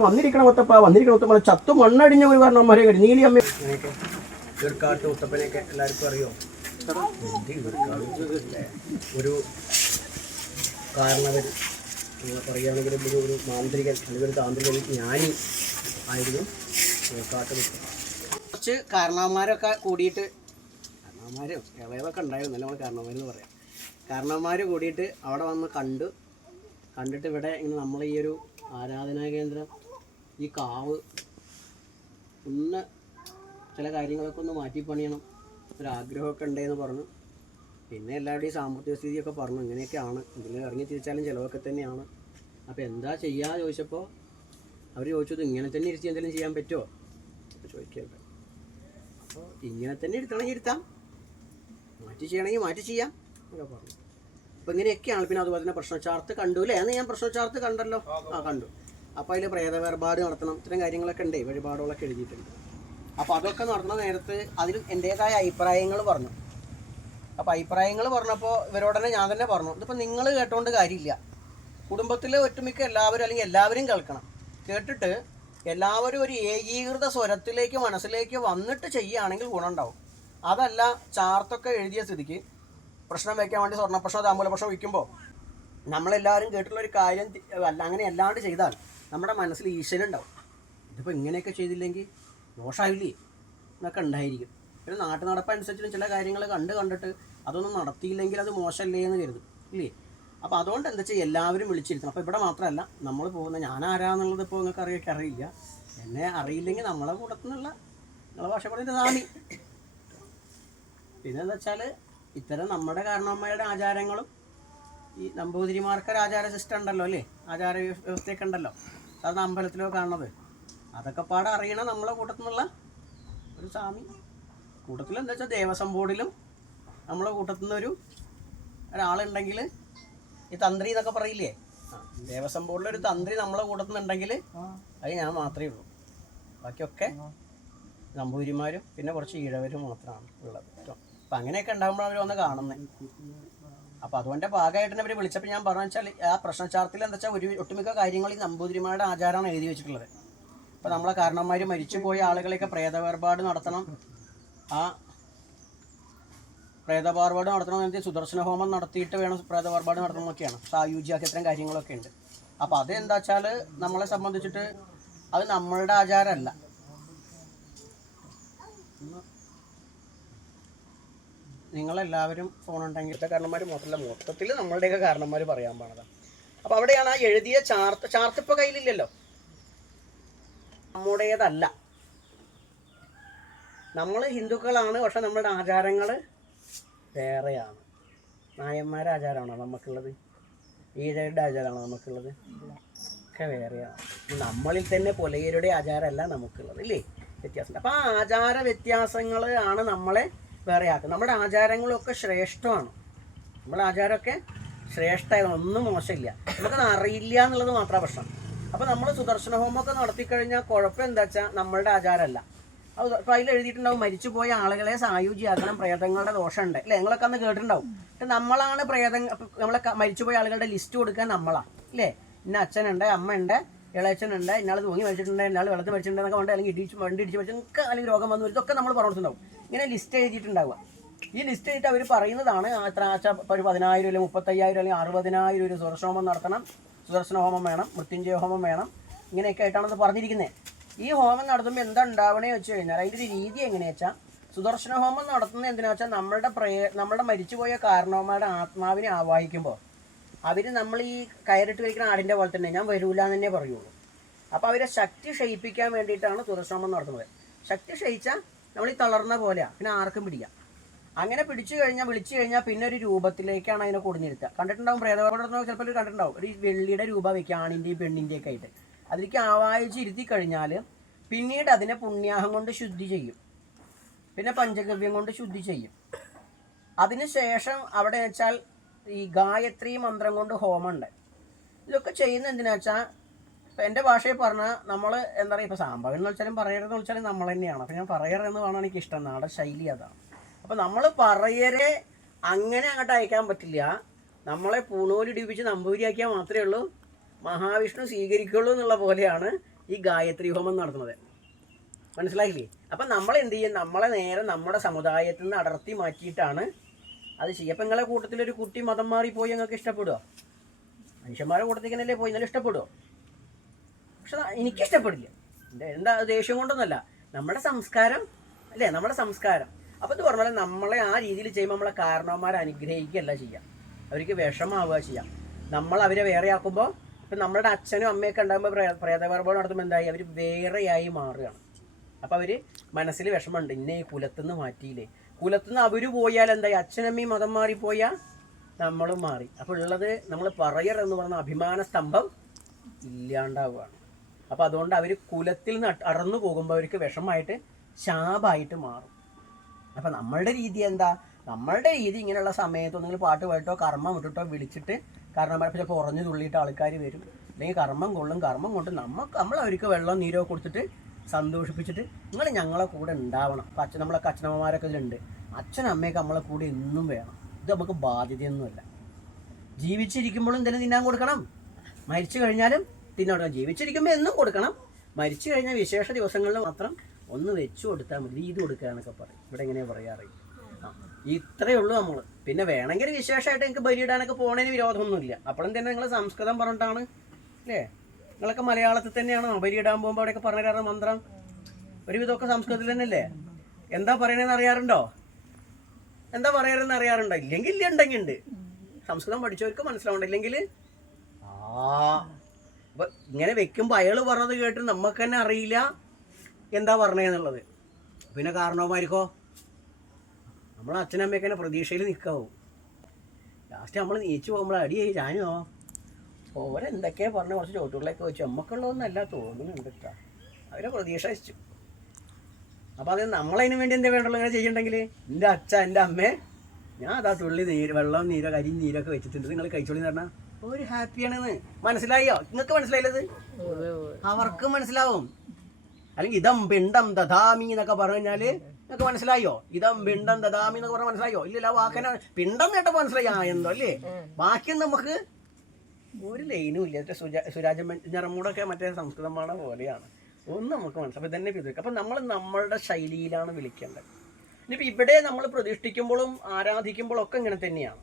വന്നിരിക്കണം ഒത്തപ്പ വന്നിരിക്കണം ഒത്തപ്പ ചത്തു മണ്ണടിഞ്ഞ ഒരു കാരണവന്മാരെ കടി നീലി അമ്മ. ഈർക്കാട്ട് ഒത്തപ്പനെയൊക്കെ എല്ലാവർക്കും അറിയോ? ഒരു നിങ്ങൾ പറയുകയാണെങ്കിൽ ഒരു മാന്ത്രികൻ അല്ലെങ്കിൽ ഒരു താന്ത്രികൻ ജ്ഞാനി ആയിരുന്നു ഈർക്കാട്ട് കുറച്ച് കാരണവന്മാരൊക്കെ കൂടിയിട്ട് കാരണവന്മാരും ഇളയതൊക്കെ ഉണ്ടായിരുന്നു നമ്മൾ കാരണവന്മാരെന്ന് പറയാം. കാരണവന്മാർ കൂടിയിട്ട് അവിടെ വന്ന് കണ്ടു. കണ്ടിട്ട് ഇവിടെ ഇങ്ങനെ നമ്മൾ ഈ ഒരു ആരാധനാ കേന്ദ്രം ഈ കാവ് ഒന്ന് ചില കാര്യങ്ങളൊക്കെ ഒന്ന് മാറ്റി പണിയണം. ഒരു ആഗ്രഹമൊക്കെ ഉണ്ടെന്ന് പറഞ്ഞു. പിന്നെ എല്ലാവരുടെയും സാമ്പത്തിക സ്ഥിതിയൊക്കെ പറഞ്ഞു. ഇങ്ങനെയൊക്കെയാണ്. ഇതിൽ ഇറങ്ങി തിരിച്ചാലും ചിലവൊക്കെ തന്നെയാണ്. അപ്പോൾ എന്താ ചെയ്യുക ചോദിച്ചപ്പോൾ അവർ ചോദിച്ചത് ഇങ്ങനെ തന്നെ ഇരുത്തി എന്തെങ്കിലും ചെയ്യാൻ പറ്റുമോ അപ്പോൾ ചോദിക്കട്ടെ അപ്പോൾ ഇങ്ങനെ തന്നെ ഇരുത്തണമെങ്കിൽ ഇരുത്താം. മാറ്റി ചെയ്യണമെങ്കിൽ മാറ്റി ചെയ്യാം എന്നൊക്കെ പറഞ്ഞു. അപ്പോൾ ഇങ്ങനെയൊക്കെയാണ് പിന്നെ അതുപോലെ തന്നെ പ്രശ്നചാർത്ത് കണ്ടു അല്ലേ? അന്ന് ഞാൻ പ്രശ്നചാർത്ത് കണ്ടല്ലോ. ആ കണ്ടു. അപ്പോൾ അതിൽ പ്രേത വേർപാട് നടത്തണം. ഇത്തരം കാര്യങ്ങളൊക്കെ ഉണ്ട്. വഴിപാടുകളൊക്കെ എഴുതിയിട്ടുണ്ട്. അപ്പോൾ അതൊക്കെ നടത്തുന്ന നേരത്ത് അതിൽ എന്റേതായ അഭിപ്രായങ്ങൾ പറഞ്ഞു. അപ്പോൾ അഭിപ്രായങ്ങൾ പറഞ്ഞപ്പോൾ ഇവരോടനെ ഞാൻ തന്നെ പറഞ്ഞു. ഇതിപ്പോൾ നിങ്ങൾ കേട്ടോണ്ട് കാര്യമില്ല. കുടുംബത്തിലെ ഒറ്റമിക്ക എല്ലാവരും അല്ലെങ്കിൽ എല്ലാവരും കേൾക്കണം. കേട്ടിട്ട് എല്ലാവരും ഒരു ഏകീകൃത സ്വരത്തിലേക്ക് മനസ്സിലേക്ക് വന്നിട്ട് ചെയ്യുകയാണെങ്കിൽ ഗുണമുണ്ടാവും അതല്ല ചാർത്തൊക്കെ എഴുതിയ സ്ഥിതിക്ക് പ്രശ്നം വയ്ക്കാൻ വേണ്ടി സ്വർണ പ്രശ്നം താമ്പൂല പ്രശ്നം വയ്ക്കുമ്പോൾ നമ്മളെല്ലാവരും കേട്ടിട്ടുള്ള ഒരു കാര്യം അല്ല അങ്ങനെ അല്ലാണ്ട് ചെയ്താൽ നമ്മുടെ മനസ്സിൽ ഈശ്വരൻ ഉണ്ടാവും ഇതിപ്പോൾ ഇങ്ങനെയൊക്കെ ചെയ്തില്ലെങ്കിൽ ദോഷമായില്ലേ എന്നൊക്കെ ഉണ്ടായിരിക്കും. പിന്നെ നാട്ടു നടപ്പനുസരിച്ചും ചില കാര്യങ്ങൾ കണ്ട് കണ്ടിട്ട് അതൊന്നും നടത്തിയില്ലെങ്കിൽ അത് മോശമല്ലേ എന്ന് കരുതും ഇല്ലേ? അപ്പോൾ അതുകൊണ്ട് എന്താ വെച്ചാൽ എല്ലാവരും വിളിച്ചിരുത്തണം. അപ്പോൾ ഇവിടെ മാത്രമല്ല നമ്മൾ പോകുന്ന ഞാൻ ആരാന്നുള്ളത് ഇപ്പോൾ നിങ്ങൾക്ക് അറിയൊക്കെ അറിയില്ല. എന്നെ അറിയില്ലെങ്കിൽ നമ്മളെ കൂട്ടത്തിൽ നിന്നുള്ള നിങ്ങളെ ഭാഷ പറയുന്നത് സ്വാമി. പിന്നെ എന്താ വെച്ചാൽ ഇത്തരം നമ്മുടെ കാരണവന്മാരുടെ ആചാരങ്ങളും ഈ നമ്പൂതിരിമാർക്കൊരു ആചാര സിസ്റ്റം ഉണ്ടല്ലോ അല്ലേ? ആചാര വ്യ- വ്യവസ്ഥയൊക്കെ ഉണ്ടല്ലോ. സാധാരണ അമ്പലത്തിലോ കാണുന്നത്. അതൊക്കെ പാടെ അറിയണ നമ്മളെ കൂട്ടത്തിൽ നിന്നുള്ള ഒരു സ്വാമി. കൂട്ടത്തിൽ എന്താ വെച്ചാൽ ദേവസ്വം ബോർഡിലും നമ്മളെ കൂട്ടത്തിൽ നിന്നൊരു ഒരാളുണ്ടെങ്കിൽ ഈ തന്ത്രി എന്നൊക്കെ പറയില്ലേ? ദേവസ്വം ബോർഡിൽ ഒരു തന്ത്രി നമ്മളെ കൂട്ടത്തിൽ നിന്നുണ്ടെങ്കിൽ അത് ഞാൻ മാത്രമേ ഉള്ളൂ. ബാക്കിയൊക്കെ നമ്പൂതിരിമാരും പിന്നെ കുറച്ച് ഈഴവരും മാത്രമാണ് ഉള്ളത്. കേട്ടോ. അപ്പം അങ്ങനെയൊക്കെ ഉണ്ടാകുമ്പോൾ അവർ വന്ന് കാണുന്നത് അപ്പോൾ അതുകൊണ്ട് ഭാഗമായിട്ട് അവർ വിളിച്ചപ്പോൾ ഞാൻ പറഞ്ഞു വെച്ചാൽ ആ പ്രശ്നചാർത്തിൽ എന്താ വെച്ചാൽ ഒരു ഒട്ടുമിക്ക കാര്യങ്ങൾ ഈ നമ്പൂതിരിമാരുടെ ആചാരമാണ് എഴുതി വെച്ചിട്ടുള്ളത്. അപ്പോൾ നമ്മളെ കാരണന്മാർ മരിച്ചു പോയ ആളുകളെയൊക്കെ പ്രേതവേർപാട് നടത്തണം. ആ പ്രേതപാർപാട് നടത്തണം എന്ന് സുദർശന ഹോമം നടത്തിയിട്ട് വേണം പ്രേതപാർപാട് നടത്തണം എന്നൊക്കെയാണ് സായുജ്യാക്കി ഇത്തരം കാര്യങ്ങളൊക്കെ ഉണ്ട് അപ്പോൾ അത് എന്താ വെച്ചാൽ നമ്മളെ സംബന്ധിച്ചിട്ട് അത് നമ്മളുടെ ആചാരമല്ല. നിങ്ങളെല്ലാവരും ഫോണുണ്ടെങ്കിൽ കാരണന്മാർ മൊത്തമല്ല മൊത്തത്തിൽ നമ്മളുടെയൊക്കെ കാരണന്മാർ പറയാൻ പാടതാണ് അപ്പോൾ അവിടെയാണ് ആ എഴുതിയ ചാർത്ത് ചാർത്ത് ഇപ്പോൾ കയ്യിലില്ലല്ലോ. നമ്മുടേതല്ല. നമ്മൾ ഹിന്ദുക്കളാണ് പക്ഷെ നമ്മളുടെ ആചാരങ്ങൾ വേറെയാണ്. നായന്മാരുടെ ആചാരമാണോ നമുക്കുള്ളത് ഈഴയുടെ ആചാരമാണോ നമുക്കുള്ളത് ഒക്കെ വേറെയാണ്. നമ്മളിൽ തന്നെ പുലയരുടെ ആചാരമല്ല നമുക്കുള്ളത് ഇല്ലേ? വ്യത്യാസം അപ്പോൾ ആ ആചാര വ്യത്യാസങ്ങൾ ആണ് നമ്മളെ വേറെ ആക്കുക നമ്മുടെ ആചാരങ്ങളൊക്കെ ശ്രേഷ്ഠമാണ്. നമ്മുടെ ആചാരമൊക്കെ ശ്രേഷ്ഠമായത് ഒന്നും മോശമില്ല. നമുക്കത് അറിയില്ല എന്നുള്ളത് മാത്രമാണ് പ്രശ്നം. അപ്പോൾ നമ്മൾ സുദർശന ഹോമമൊക്കെ നടത്തി കഴിഞ്ഞാൽ കുഴപ്പം എന്താ വെച്ചാൽ നമ്മളുടെ ആചാരമല്ല. അത് അപ്പോൾ അതിൽ എഴുതിയിട്ടുണ്ടാവും മരിച്ചു പോയ ആളുകളെ സായുജ്യാക്കണം പ്രേതങ്ങളുടെ ദോഷമുണ്ട്. അല്ലേ? നിങ്ങളൊക്കെ അന്ന് കേട്ടിട്ടുണ്ടാവും. നമ്മളാണ് പ്രേത നമ്മളെ മരിച്ചുപോയ ആളുകളുടെ ലിസ്റ്റ് കൊടുക്കാൻ നമ്മളാണ് അല്ലേ? ഇന്ന അച്ഛനുണ്ട് അമ്മയുണ്ട് ഇളയച്ചനുണ്ട് ഇന്നാൾ തൂങ്ങി മരിച്ചിട്ടുണ്ട് ഇന്നാൾ വെള്ളത്തിൽ മരിച്ചിട്ടുണ്ടെന്നൊക്കെ ഉണ്ട് അല്ലെങ്കിൽ ഇടിച്ച് വണ്ടി ഇടിച്ച് മരിച്ചു അല്ലെങ്കിൽ രോഗം വന്നു ഇതൊക്കെ നമ്മൾ പറഞ്ഞിട്ടുണ്ടാവും ഇങ്ങനെ ലിസ്റ്റ് എഴുതിയിട്ടുണ്ടാവുക. ഈ ലിസ്റ്റ് എഴുതിയിട്ട് അവർ പറയുന്നതാണ് ഇപ്പോൾ ഒരു പതിനായിരം അല്ലെങ്കിൽ മുപ്പത്തയ്യായിരം അല്ലെങ്കിൽ അറുപതിനായിരം ഒരു സുദർശന ഹോമം നടത്തണം സുദർശന ഹോമം വേണം മൃത്യുഞ്ജയ ഹോമം വേണം ഇങ്ങനെയൊക്കെ ആയിട്ടാണെന്ന് പറഞ്ഞിരിക്കുന്നത് ഈ ഹോമം നടത്തുമ്പോൾ എന്താ ഉണ്ടാവണേ വെച്ച് കഴിഞ്ഞാൽ അതിന്റെ ഒരു രീതി എങ്ങനെയാ വെച്ചാൽ സുദർശന ഹോമം നടത്തുന്നത് എന്തിനാ വെച്ചാൽ നമ്മളുടെ പ്രേ നമ്മുടെ മരിച്ചുപോയ കാരണവന്മാരുടെ ആത്മാവിനെ ആവാഹിക്കുമ്പോൾ അവർ നമ്മൾ ഈ കയറിട്ട് കഴിക്കുന്ന ആടിന്റെ പോലെ തന്നെ ഞാൻ വരൂല എന്ന് തന്നെ പറയുള്ളൂ. അപ്പോൾ അവരെ ശക്തി ക്ഷയിപ്പിക്കാൻ വേണ്ടിയിട്ടാണ് സുദർശനം നടത്തുന്നത്. ശക്തി ക്ഷയിച്ചാൽ നമ്മൾ ഈ തളർന്ന പോലെയാണ് പിന്നെ ആർക്കും പിടിക്കാം. അങ്ങനെ പിടിച്ചു കഴിഞ്ഞാൽ വിളിച്ചു കഴിഞ്ഞാൽ പിന്നെ ഒരു രൂപത്തിലേക്കാണ് അതിനെ കൊടുന്നിരുത്തുക. കണ്ടിട്ടുണ്ടാവും പ്രേതപടം ചിലപ്പോൾ കണ്ടിട്ടുണ്ടാവും. ഒരു വെള്ളിയുടെ രൂപ വെക്കുക ആണിന്റെയും പെണ്ണിന്റെയും ഒക്കെ ആയിട്ട്. അതിലേക്ക് ആവാഹിച്ച് ഇരുത്തി കഴിഞ്ഞാൽ പിന്നീട് അതിനെ പുണ്യാഹം കൊണ്ട് ശുദ്ധി ചെയ്യും. പിന്നെ പഞ്ചഗവ്യം കൊണ്ട് ശുദ്ധി ചെയ്യും. അതിനുശേഷം അവിടെ വെച്ചാൽ ഈ ഗായത്രി മന്ത്രം കൊണ്ട് ഹോമമുണ്ട്. ഇതൊക്കെ ചെയ്യുന്ന എന്തിനാ വെച്ചാൽ ഇപ്പം എന്റെ ഭാഷയിൽ പറഞ്ഞാൽ നമ്മൾ എന്താ പറയുക ഇപ്പോൾ സാമ്പാവൻ എന്ന് വെച്ചാലും പറയരുതെന്ന് വെച്ചാലും നമ്മൾ തന്നെയാണ്. അപ്പം ഞാൻ പറയരുതെന്ന് വേണം എനിക്ക് ഇഷ്ടം. നാടൻ ശൈലി അതാണ്. അപ്പം നമ്മൾ പറയരെ അങ്ങനെ അങ്ങോട്ട് അയക്കാൻ പറ്റില്ല. നമ്മളെ പൂണൂലിടിപ്പിച്ച് നമ്പൂരിയാക്കിയാൽ മാത്രമേ ഉള്ളൂ. മഹാവിഷ്ണു സ്വീകരിക്കുള്ളൂ എന്നുള്ള പോലെയാണ് ഈ ഗായത്രി ഹോമം നടത്തുന്നത്. മനസ്സിലായില്ലേ? അപ്പം നമ്മൾ എന്ത് ചെയ്യും? നമ്മളെ നേരെ നമ്മുടെ സമുദായത്തിൽ നിന്ന് അടർത്തി മാറ്റിയിട്ടാണ് അത് ചെയ്യുക. അപ്പം നിങ്ങളെ കൂട്ടത്തിലൊരു കുട്ടി മതം മാറി പോയി ഇഷ്ടപ്പെടുക മനുഷ്യന്മാരെ കൂട്ടത്തിക്കനല്ലേ പോയി? എന്നാലും ഇഷ്ടപ്പെടുമോ പക്ഷെ എനിക്ക് ഇഷ്ടപ്പെടില്ല എന്റെ എന്താ ദേഷ്യം കൊണ്ടൊന്നുമല്ല നമ്മുടെ സംസ്കാരം അല്ലേ? നമ്മുടെ സംസ്കാരം. അപ്പോൾ ഇത് പറഞ്ഞാൽ നമ്മളെ ആ രീതിയിൽ ചെയ്യുമ്പോൾ നമ്മളെ കാരണവന്മാരെ അനുഗ്രഹിക്കുകയല്ല ചെയ്യാം. അവർക്ക് വിഷമാവുക ചെയ്യാം. നമ്മൾ അവരെ വേറെയാക്കുമ്പോൾ ഇപ്പം നമ്മുടെ അച്ഛനും അമ്മയൊക്കെ ഉണ്ടാകുമ്പോൾ പ്രേതപർഭം നടത്തുമ്പോൾ എന്തായി? അവർ വേറെയായി മാറുകയാണ്. അപ്പോൾ അവർ മനസ്സിൽ വിഷമമുണ്ട്. ഇന്നേ ഈ കുലത്തുനിന്ന് മാറ്റിയില്ലേ? കുലത്തുനിന്ന് അവർ പോയാൽ എന്തായി? അച്ഛനമ്മയും മതം മാറിപ്പോയാൽ നമ്മളും മാറി. അപ്പോൾ ഉള്ളത് നമ്മൾ പറയർ എന്ന് പറഞ്ഞ അഭിമാന സ്തംഭം ഇല്ലാണ്ടാവുകയാണ്. അപ്പോൾ അതുകൊണ്ട് അവർ കുലത്തിൽ നിന്ന് അട- അടർന്നു പോകുമ്പോൾ അവർക്ക് വിഷമായിട്ട് ശാപമായിട്ട് മാറും. അപ്പോൾ നമ്മളുടെ രീതി എന്താ? നമ്മളുടെ രീതി ഇങ്ങനെയുള്ള സമയത്ത് ഒന്നെങ്കിൽ പാട്ട് പാട്ടോ കർമ്മം വിട്ടിട്ടോ വിളിച്ചിട്ട് കാരണം ചിലപ്പോൾ ഉറഞ്ഞു തുള്ളിയിട്ട് ആൾക്കാർ വരും. അല്ലെങ്കിൽ കർമ്മം കൊള്ളും കർമ്മം കൊണ്ട് നമുക്ക് നമ്മൾ അവർക്ക് വെള്ളം നീരോ കൊടുത്തിട്ട് സന്തോഷിപ്പിച്ചിട്ട് നിങ്ങൾ ഞങ്ങളെ കൂടെ ഉണ്ടാവണം. അപ്പം അച്ഛൻ നമ്മളൊക്കെ അച്ഛനമ്മമാരൊക്കെ ഇതിലുണ്ട്. അച്ഛനും അമ്മയൊക്കെ നമ്മളെ കൂടെ എന്നും വേണം. ഇത് നമുക്ക് ബാധ്യതയൊന്നുമല്ല. ജീവിച്ചിരിക്കുമ്പോഴും തന്നെ തിന്നാൻ കൊടുക്കണം. മരിച്ചു കഴിഞ്ഞാലും തിന്നാൻ കൊടുക്കണം ജീവിച്ചിരിക്കുമ്പോൾ എന്നും കൊടുക്കണം. മരിച്ചു കഴിഞ്ഞാൽ വിശേഷ ദിവസങ്ങളിൽ മാത്രം ഒന്ന് വെച്ചു കൊടുത്താൽ മതി. ഇത് കൊടുക്കുക എന്നൊക്കെ പറയും. ഇവിടെ എങ്ങനെയാ പറയാറ് ഇത്രേ ഇത്രയേ ഉള്ളൂ നമ്മൾ പിന്നെ വേണമെങ്കിൽ വിശേഷമായിട്ട് എനിക്ക് ബലിയിടാനൊക്കെ പോണതിന് വിരോധമൊന്നുമില്ല. അപ്പോഴും തന്നെ നിങ്ങൾ സംസ്കൃതം പറഞ്ഞിട്ടാണ് അല്ലേ? നിങ്ങളൊക്കെ മലയാളത്തിൽ തന്നെയാണോ ബലിയിടാൻ പോകുമ്പോൾ അവിടെയൊക്കെ പറഞ്ഞു തരാറ് മന്ത്രം? ഒരുവിധമൊക്കെ സംസ്കൃതത്തിൽ തന്നെയല്ലേ? എന്താ പറയണതെന്ന് അറിയാറുണ്ടോ? എന്താ പറയാറെന്ന് അറിയാറുണ്ടോ? ഇല്ലെങ്കിൽ ഇല്ല ഉണ്ടെങ്കിൽ ഉണ്ട്. സംസ്കൃതം പഠിച്ചവർക്ക് മനസ്സിലാവണ്ട ഇല്ലെങ്കിൽ? ആ അപ്പൊ ഇങ്ങനെ വെക്കുമ്പോൾ അയാൾ പറഞ്ഞത് കേട്ട് നമുക്ക് തന്നെ അറിയില്ല എന്താ പറഞ്ഞതെന്നുള്ളത് പിന്നെ കാരണവന്മാർക്കോ? നമ്മളെ അച്ഛനമ്മയൊക്കെ തന്നെ പ്രതീക്ഷയിൽ നിൽക്കാവും ലാസ്റ്റ് നമ്മൾ നീച്ചു പോകുമ്പോൾ അടിയായി ഞാനോ? ഓരെന്തൊക്കെയാ പറഞ്ഞ? കുറച്ച് ചോട്ടുകളൊക്കെ വെച്ചു. നമുക്കുള്ളതൊന്നല്ല തോന്നുന്നുണ്ട് കേട്ടോ അവരെ പ്രതീക്ഷ വെച്ചു അപ്പോൾ അത് നമ്മളതിന് വേണ്ടി എന്താ വേണ്ടുള്ളൂ ഇങ്ങനെ ചെയ്യണ്ടെങ്കിൽ എന്റെ അച്ഛൻ എന്റെ അമ്മേ ഞാൻ അതാ തുള്ളി നീര് വെള്ളം നീരോ കരി നീരൊക്കെ വെച്ചിട്ടുണ്ട്. നിങ്ങൾ കഴിച്ചോളി എന്ന് പറഞ്ഞാൽ ഒരു ഹാപ്പിയാണെന്ന്. മനസ്സിലായോ? നിങ്ങൾക്ക് മനസ്സിലായില്ലത്? അവർക്ക് മനസ്സിലാവും. അല്ലെങ്കിൽ ഇതം പിണ്ടം തഥാമി എന്നൊക്കെ പറഞ്ഞു കഴിഞ്ഞാൽ നിങ്ങൾക്ക് മനസ്സിലായോ? ഇതം പിണ്ടം തഥാമി എന്നൊക്കെ പറഞ്ഞാൽ മനസ്സിലായോ? ഇല്ലല്ല വാക്കന. പിണ്ടം കേട്ടപ്പോൾ മനസ്സിലായി. ആ എന്തോ അല്ലേ? ബാക്കി നമുക്ക് ഒരു ലൈനും ഇല്ല. മറ്റേ സുജാ സുരാജ ഞറമൂടൊക്കെ മറ്റേ സംസ്കൃതമാണ് പോലെയാണ്. ഒന്നും നമുക്ക് മനസ്സിലാവും തന്നെ പിതൃക്ക് അപ്പം നമ്മൾ നമ്മളുടെ ശൈലിയിലാണ് വിളിക്കേണ്ടത്. ഇനിയിപ്പോൾ ഇവിടെ നമ്മൾ പ്രതിഷ്ഠിക്കുമ്പോഴും ആരാധിക്കുമ്പോഴും ഒക്കെ ഇങ്ങനെ തന്നെയാണ്.